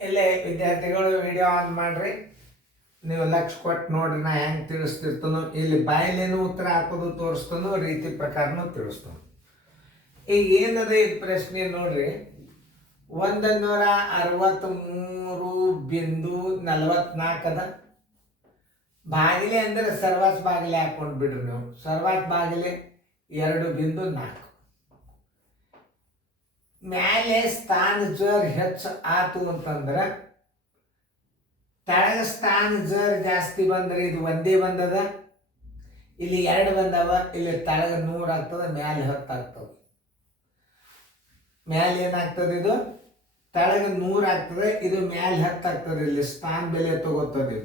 ಇಲ್ಲೇ ವಿದ್ಯಾರ್ಥಿಗಳು video on ಮಾಡ್ರಿ. ನೀವು ಲಕ್ಷ ಕೊಟ್ಟು ನೋಡ್ರಿ ನಾ ಹೆಂಗೆ ತಿಳಿಸ್ತಿರ್ತಾನೋ. ಇಲ್ಲಿ ಬಾಯಲ್ಲೇನು ಉತ್ತರ ಹಾಕೋದು ತೋರಿಸ್ತಾನೋ, ರೀತಿ ಪ್ರಕಾರನೂ ತಿಳಿಸ್ತಾನೋ. ಈಗ ಏನದ ಈ ಪ್ರಶ್ನೆ ನೋಡ್ರಿ. 163.44 ಅದ. ಬಾಗಿಲೆ ಅಂದ್ರೆ ಸರ್ವಾಸ್ ಬಾಗಿಲೆ ಹಾಕೊಂಡು ಬಿಡ್ರಿ ನೀವು. ಸರ್ವಾಸ್ ಬಾಗಿಲೆ 2.4. ಮ್ಯಾಲೆ ಸ್ಥಾನ ಜರ್ ಹೆಚ್ಚು ಆತು ಅಂತಂದ್ರೆ, ತೆಳಗ ಸ್ಥಾನ ಜರ್ ಜಾಸ್ತಿ ಬಂದ್ರೆ ಇದು ಒಂದೇ ಬಂದದ, ಇಲ್ಲಿ 2 ಬಂದವ, ಇಲ್ಲಿ ತೆಳಗ 100 ಆಗ್ತದೆ, ಮ್ಯಾಲೆ 10 ಆಗ್ತದೆ. ಮ್ಯಾಲೆ ಏನಾಗ್ತದೆ, ಇದು ತೆಳಗ 100 ಆಗ್ತದೆ, ಇದು ಮ್ಯಾಲೆ 10 ಆಗ್ತದೆ. ಇಲ್ಲಿ ಸ್ಥಾನ ಬೆಲೆ ತಗೋತದೆ.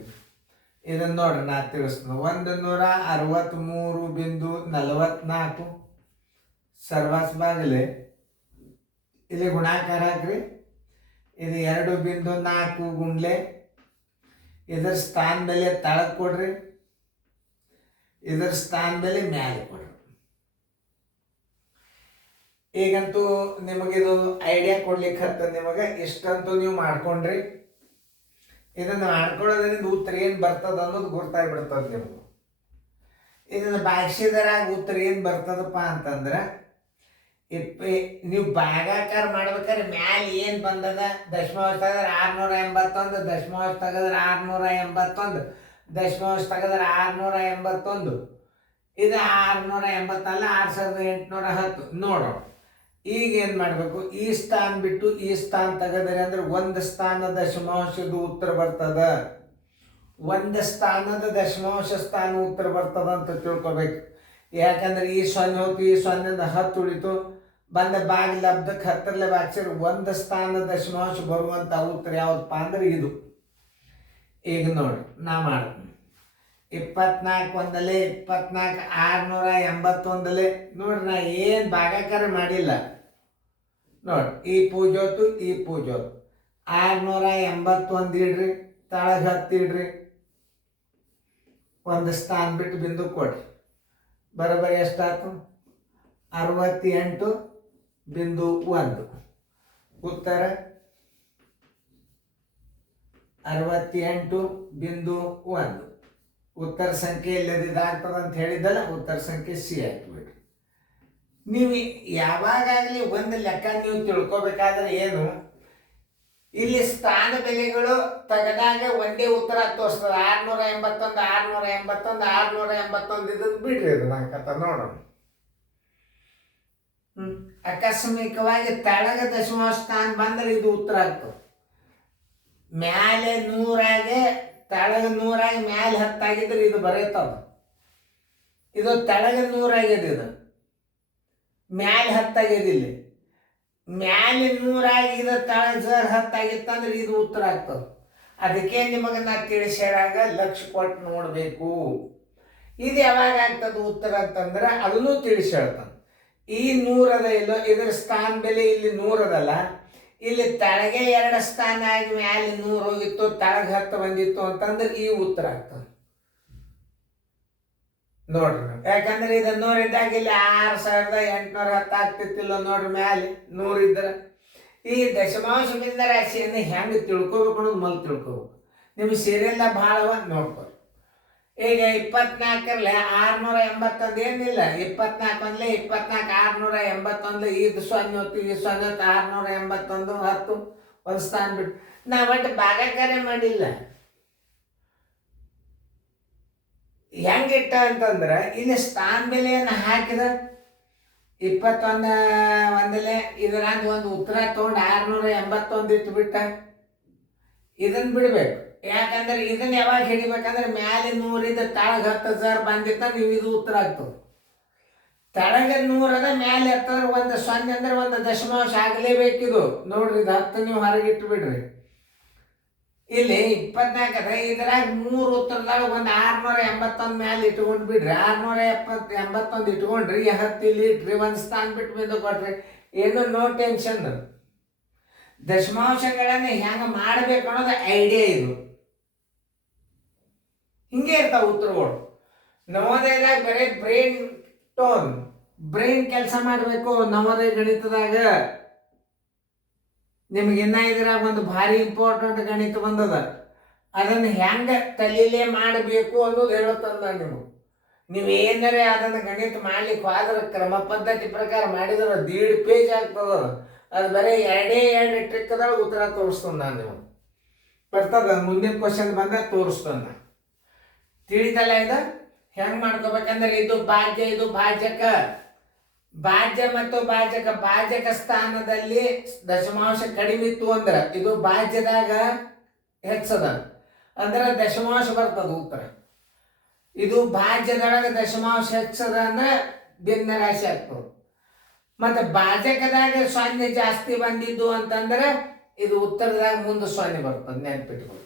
ಇದನ್ನ ನೋಡ್ರಿ ನಾ ತಿಳಿಸ್ತೀನಿ. 163.44 ಸರ್ವಾಸ್ ಬಾಗಿಲೆ, ಇಲ್ಲಿ ಗುಣಾಕಾರ ಹಾಕ್ರಿ. ಇದು 2.4 ಗುಂಡ್ಲೆ, ಇದರ ಸ್ಥಾನ ಬೆಲೆ ತಳಗ್ ಕೊಡ್ರಿ, ಇದರ ಸ್ಥಾನ ಬೆಲೆ ಮ್ಯಾಲೆ ಕೊಡ್ರಿ. ಈಗಂತೂ ನಿಮಗಿದು ಐಡಿಯಾ ಕೊಡ್ಲಿಕ್ಕೆ ನಿಮಗೆ ಇಷ್ಟಂತೂ ನೀವು ಮಾಡ್ಕೊಂಡ್ರಿ. ಇದನ್ನು ಮಾಡ್ಕೊಳ್ಳೋದ್ರಿಂದ ಉತ್ತರ ಏನು ಬರ್ತದ ಅನ್ನೋದು ಗೊತ್ತಾಗ್ಬಿಡ್ತದೆ ನಿಮ್ಗೆ. ಇದನ್ನು ಭಾಗಿಸಿದರಾಗ ಉತ್ತರ ಏನು ಬರ್ತದಪ್ಪ ಅಂತಂದ್ರೆ, ನೀವು ಭಾಗಾಕಾರ ಮಾಡ್ಬೇಕಾದ್ರೆ ಮ್ಯಾಲೆ ಏನು ಬಂದದ, ದಶಮಾಂಶ ತೆಗೆದ್ರೆ 681, ದಶಮಾಂಶ ತೆಗೆದ್ರೆ 681, ದಶಮಾಂಶ ತೆಗೆದ್ರೆ 681, ಇದು 680 ಅಲ್ಲ, 6810 ನೋಡೋಣ. ಈಗ ಏನು ಮಾಡಬೇಕು, ಈ ಸ್ಥಾನ ಬಿಟ್ಟು ಈ ಸ್ಥಾನ ತೆಗೆದರೆ ಅಂದ್ರೆ ಒಂದು ಸ್ಥಾನ ದಶಮಾಂಶದ ಉತ್ತರ ಬರ್ತದ, ಒಂದು ಸ್ಥಾನದ ದಶಮಾಂಶ ಸ್ಥಾನ ಉತ್ತರ ಬರ್ತದ ಅಂತ ತಿಳ್ಕೊಬೇಕು. ಯಾಕಂದ್ರೆ ಈ 0 ಹೋಯ್ತು, ಈ 0ದ 10 ಉಳಿತು, ಬಂದ ಬಾಗಿಲ ಹಬ್ಬಕ್ಕೆ 10ರಲ್ಲೇ ಬಾಗಿಸಿದ್ರೆ ಒಂದು ಸ್ಥಾನ ದಶಮಾಂಶ ಬರುವಂಥ ಉತ್ತರ ಯಾವ್ದಪ್ಪ ಅಂದ್ರೆ ಇದು. ಈಗ ನೋಡಿ ನಾ ಮಾಡ್ತೀನಿ. 24 ಒಂದಲೆ 24 681 ನೋಡ್ರಿ, ನಾ ಏನು ಭಾಗಾಕಾರ ಮಾಡಿಲ್ಲ ನೋಡಿ. ಈ ಪೂಜೋತು ಈ ಪೂಜೋತು 681 ಇಡ್ರಿ, ತಳಗ 10 ಇಡ್ರಿ, ಒಂದು ಸ್ಥಾನ ಬಿಟ್ಟು ಬಿಂದು ಕೊಡ್ರಿ. ಬರೋಬ್ಬರಿ ಎಷ್ಟಾಯ್ತು? 68.1. ಉತ್ತರ 68.1. ಉತ್ತರ ಸಂಖ್ಯೆ ಇಲ್ಲದಿದ್ದಾಗ್ತದೆ ಅಂತ ಹೇಳಿದ್ದಲ್ಲ, ಉತ್ತರ ಸಂಖ್ಯೆ ಸಿ ಹಾಕಿಬಿಡ್ರಿ. ನೀವು ಯಾವಾಗಲಿ ಒಂದು ಲೆಕ್ಕ ನೀವು ತಿಳ್ಕೊಬೇಕಾದ್ರೆ ಏನು, ಇಲ್ಲಿ ಸ್ಥಾನ ಬೆಲೆಗಳು ತೆಗೆದಾಗ ಒಂದೇ ಉತ್ತರ ತೋರಿಸ್ತದೆ. 681 681 681 ಇದನ್ನು ಬಿಡ್ರಿ, ಇದು ನಾನು ಕಥ ನೋಡೋಣ. ಆಕಸ್ಮಿಕವಾಗಿ ತೆಳಗ ದಶಮಾಂಶ ಸ್ಥಾನ ಬಂದ್ರೆ ಇದು ಉತ್ತರ ಆಗ್ತದೆ. ಮ್ಯಾಲೆ 100 ತೆಳಗ 100 ಮ್ಯಾಲೆ 10 ಆಗಿದ್ರೆ ಇದು ಬರೀತದ. ಇದು ತೆಳಗ 100 ಆಗ್ಯದ, ಇದು ಮ್ಯಾಲೆ 10 ಆಗ್ಯದ. ಇಲ್ಲಿ ಮ್ಯಾಲೆ 100 ಆಗಿದ, ತೆಳಗ ಜರ್ 10 ಆಗಿತ್ತಂದ್ರೆ ಇದು ಉತ್ತರ ಆಗ್ತದೆ. ಅದಕ್ಕೆ ನಿಮಗೆ ನಾ ತಿಳಿಸಿ ಹೇಳಾಗ ಲಕ್ಷ ಕೊಟ್ಟು ನೋಡಬೇಕು. ಇದು ಯಾವಾಗ ಆಗ್ತದೆ ಉತ್ತರ ಅಂತಂದ್ರೆ ಅದನ್ನು ತಿಳಿಸಿ ಹೇಳ್ತಾನೆ. ಈ 100 ಅದ ಇಲ್ಲೋ, ಇದರ ಸ್ಥಾನ ಬೆಲೆ ಇಲ್ಲಿ 100 ಅದಲ್ಲ, ಇಲ್ಲಿ ತೆಳಗೆ 2 ಸ್ಥಾನ ಆಗಿ ಮ್ಯಾಲೆ 100 ಹೋಗಿತ್ತು, ತೆಳಗ 10 ಬಂದಿತ್ತು ಅಂತಂದ್ರೆ ಈ ಉತ್ತರ ಆಗ್ತದೆ ನೋಡ್ರಿ. ಯಾಕಂದ್ರೆ ಇದು 100 ಇದ್ದಾಗ ಇಲ್ಲಿ 6810 ಆಗ್ತಿತ್ತಿಲ್ಲ ನೋಡ್ರಿ. ಮ್ಯಾಲೆ 100 ಇದ್ರೆ ಈ ದಶಮಾಂಶ ಬಿಂದ ರಾಶಿಯನ್ನು ಹೆಂಗೆ ತಿಳ್ಕೊಬೇಕು ಅನ್ನೋದು ಮೊದಲು ತಿಳ್ಕೊಬೇಕು. ನಿಮ್ಗೆ ಸೀರಿಯಲ್ನ ಭಾಳವ ನೋಡ್ಕೊರಿ. ಈಗ 24ರಲ್ಲಿ 681 ಏನಿಲ್ಲ, 24 ಒಂದಲೇ 24 681, ಇದು 0 ಹೊತ್ತು ಈ 0 ಹೊತ್ತು 681 10 ಒಂದು ಸ್ಥಾನ ಬಿಟ್ಟು ನಾವು ಒಟ್ಟು ಭಾಗಾಕಾರ ಮಾಡಿಲ್ಲ. ಹೆಂಗಿಟ್ಟ ಅಂತಂದ್ರೆ ಇಲ್ಲಿ ಸ್ಥಾನ ಬೆಲೆಯನ್ನು ಹಾಕಿದ 21 ಒಂದಲೇ ಇದರಾಗ ಒಂದು ಉತ್ತರ ತೊಗೊಂಡು 681 ಇಟ್ಟು ಬಿಟ್ಟ, ಇದನ್ನ ಬಿಡ್ಬೇಕು. ಯಾಕಂದ್ರೆ ಇದನ್ನ ಯಾವಾಗ ಹಿಡಿಬೇಕಂದ್ರೆ ಮ್ಯಾಲೆ 100 ಇದ್ದ ತೆಳಗ 10,000 ಬಂದಿತ್ತ, ನೀವು ಇದು ಉತ್ತರ ಆಗ್ತದೆ. ತೆಳಗ 100 ಅದ, ಮ್ಯಾಲೆ 10 ಒಂದು 0 ಅಂದ್ರೆ ಒಂದು ದಶಮಾಂಶ ಆಗಲೇಬೇಕಿದು ನೋಡ್ರಿ. ಇದು 10 ನೀವು ಹೊರಗಿಟ್ಟು ಬಿಡ್ರಿ. ಇಲ್ಲಿ 24 ಅದ, ಇದ್ರಾಗ 3 ಉತ್ತರದಾಗ ಒಂದು 681 ಮ್ಯಾಲೆ ಇಟ್ಕೊಂಡು ಬಿಡ್ರಿ. 681 ಇಟ್ಕೊಂಡ್ರಿ, 10 ಇಲ್ಲಿ ಇಟ್ರಿ, ಒಂದು ಸ್ಥಾನ ಬಿಟ್ಟು ಬಿಂದು ಕೊಟ್ರಿ, ಏನು ನೋ ಟೆನ್ಷನ್. ದಶಮಾಂಶಗಳನ್ನ ಹೆಂಗೆ ಮಾಡ್ಬೇಕು ಅನ್ನೋದು ಐಡಿಯಾ ಇದು. ಹಿಂಗೆ ಇರ್ತಾವ ಉತ್ತರಗಳು. ನವೋದಯದಾಗ ಬರೀ ಬ್ರೈನ್ ಕೆಲಸ ಮಾಡಬೇಕು. ನವೋದಯ ಗಣಿತದಾಗ ನಿಮ್ಗೆ ಇನ್ನ ಇದ್ರಾಗ ಒಂದು ಭಾರಿ ಇಂಪಾರ್ಟೆಂಟ್ ಗಣಿತ ಬಂದದ, ಅದನ್ನು ಹೆಂಗೆ ತಲೀಲೇ ಮಾಡಬೇಕು ಅನ್ನೋದು ಹೇಳುತ್ತಂದ ನಿಮಗೆ. ನೀವು ಏನಾರೇ ಅದನ್ನು ಗಣಿತ ಮಾಡ್ಲಿಕ್ಕೆ ಹೋದ್ರೆ ಕ್ರಮ ಪದ್ಧತಿ ಪ್ರಕಾರ ಮಾಡಿದ್ರೆ 1.5 ಪೇಜ್ ಆಗ್ತದ. ಅದು ಬರೀ 2 ಟ್ರಿಕ್ದಾಗ ಉತ್ತರ ತೋರಿಸ್ತಂದ ನಾನು ನೀವು ಬರ್ತದ. ಮುಂದಿನ ಕ್ವಶನ್ ಬಂದಾಗ ತೋರಿಸ್ತಂದ. ತಿಳಿತಲ್ಲ ಇದು ಹೆಂಗೆ ಮಾಡ್ಕೋಬೇಕಂದ್ರೆ ಇದು ಭಾಜ್ಯ, ಇದು ಭಾಜಕ. ಭಾಜ್ಯ ಮತ್ತು ಭಾಜಕ, ಭಾಜಕ ಸ್ಥಾನದಲ್ಲಿ ದಶಮಾಂಶ ಕಡಿಮೆ ಇತ್ತು ಅಂದ್ರೆ ಇದು ಭಾಜ್ಯದಾಗ ಹೆಚ್ಚದ ಅಂದ್ರೆ ದಶಮಾಂಶ ಬರ್ತದ ಉತ್ತರ. ಇದು ಭಾಜ್ಯದೊಳಗೆ ದಶಮಾಂಶ ಹೆಚ್ಚದ ಅಂದ್ರೆ ಭಿನ್ನ ರಾಶಿ ಆಗ್ತದೆ. ಮತ್ತು ಭಾಜಕದಾಗ 0 ಜಾಸ್ತಿ ಬಂದಿದ್ದು ಅಂತಂದ್ರೆ ಇದು ಉತ್ತರದಾಗ ಮುಂದೆ 0 ಬರ್ತದೆ, ನೆನ್ಪಿಟ್ಕೊಳ್ಳಿ.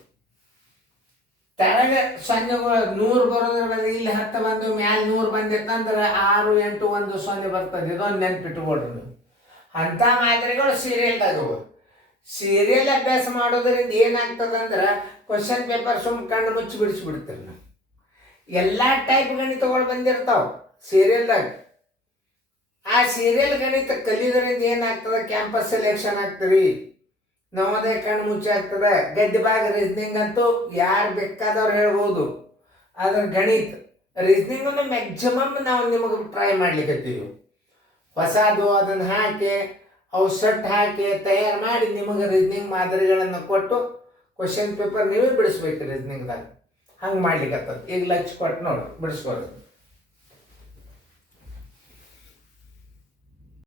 ತೆಳಗೆ 0ಗಳು 100 ಬರೋದ್ರ ಇಲ್ಲಿ 10 ಬಂದು ಮ್ಯಾಲೆ 100 ಬಂದಿತ್ತಂದ್ರೆ 6, 8, 1, 0 ಬರ್ತದೆ. ಇದೊಂದು ನೆನ್ಪಿಟ್ಕೊಳ್ರಿ ನೀವು. ಅಂಥ ಮಾದರಿಗಳು ಸೀರಿಯಲ್ದಾಗ. ಸೀರಿಯಲ್ ಅಭ್ಯಾಸ ಮಾಡೋದ್ರಿಂದ ಏನಾಗ್ತದಂದ್ರೆ ಕ್ವಶನ್ ಪೇಪರ್ ಕಣ್ಣು ಮುಚ್ಚಿ ಬಿಡಿಸ್ಬಿಡ್ತೀರಿ ನಾವು. ಎಲ್ಲ ಟೈಪ್ ಗಣಿತಗಳು ಬಂದಿರ್ತಾವೆ ಸೀರಿಯಲ್ದಾಗ. ಆ ಸೀರಿಯಲ್ ಗಣಿತ ಕಲಿಯೋದ್ರಿಂದ ಏನಾಗ್ತದೆ, ಕ್ಯಾಂಪಸ್ ಸೆಲೆಕ್ಷನ್ ಆಗ್ತೀರಿ, ನವೋದಯ ಕಣ್ಣು ಮುಚ್ಚಿ ಆಗ್ತದೆ. ಗದ್ದೆ ಭಾಗ ರೀಸ್ನಿಂಗ್ ಅಂತೂ ಯಾರು ಬೇಕಾದವ್ರು ಹೇಳ್ಬೋದು. ಅದ್ರ ಗಣಿತ ರೀಸ್ನಿಂಗನ್ನು ಮ್ಯಾಕ್ಸಿಮಮ್ ನಾವು ನಿಮಗೆ ಟ್ರೈ ಮಾಡ್ಲಿಕ್ಕತ್ತೀವಿ. ಹೊಸದು ಅದನ್ನು ಹಾಕಿ ಅವು ಸೆಟ್ ಹಾಕಿ ತಯಾರು ಮಾಡಿ ನಿಮಗೆ ರೀಸ್ನಿಂಗ್ ಮಾದರಿಗಳನ್ನು ಕೊಟ್ಟು ಕ್ವಶನ್ ಪೇಪರ್ ನೀವೇ ಬಿಡಿಸ್ಬೇಕು ರೀಸ್ನಿಂಗ್ದಾಗ. ಹಂಗೆ ಮಾಡ್ಲಿಕ್ಕತ್ತದ. ಈಗ ಲಕ್ಷ ಕೊಟ್ಟು ನೋಡಿ ಬಿಡಿಸ್ಕೊಳ್ರಿ.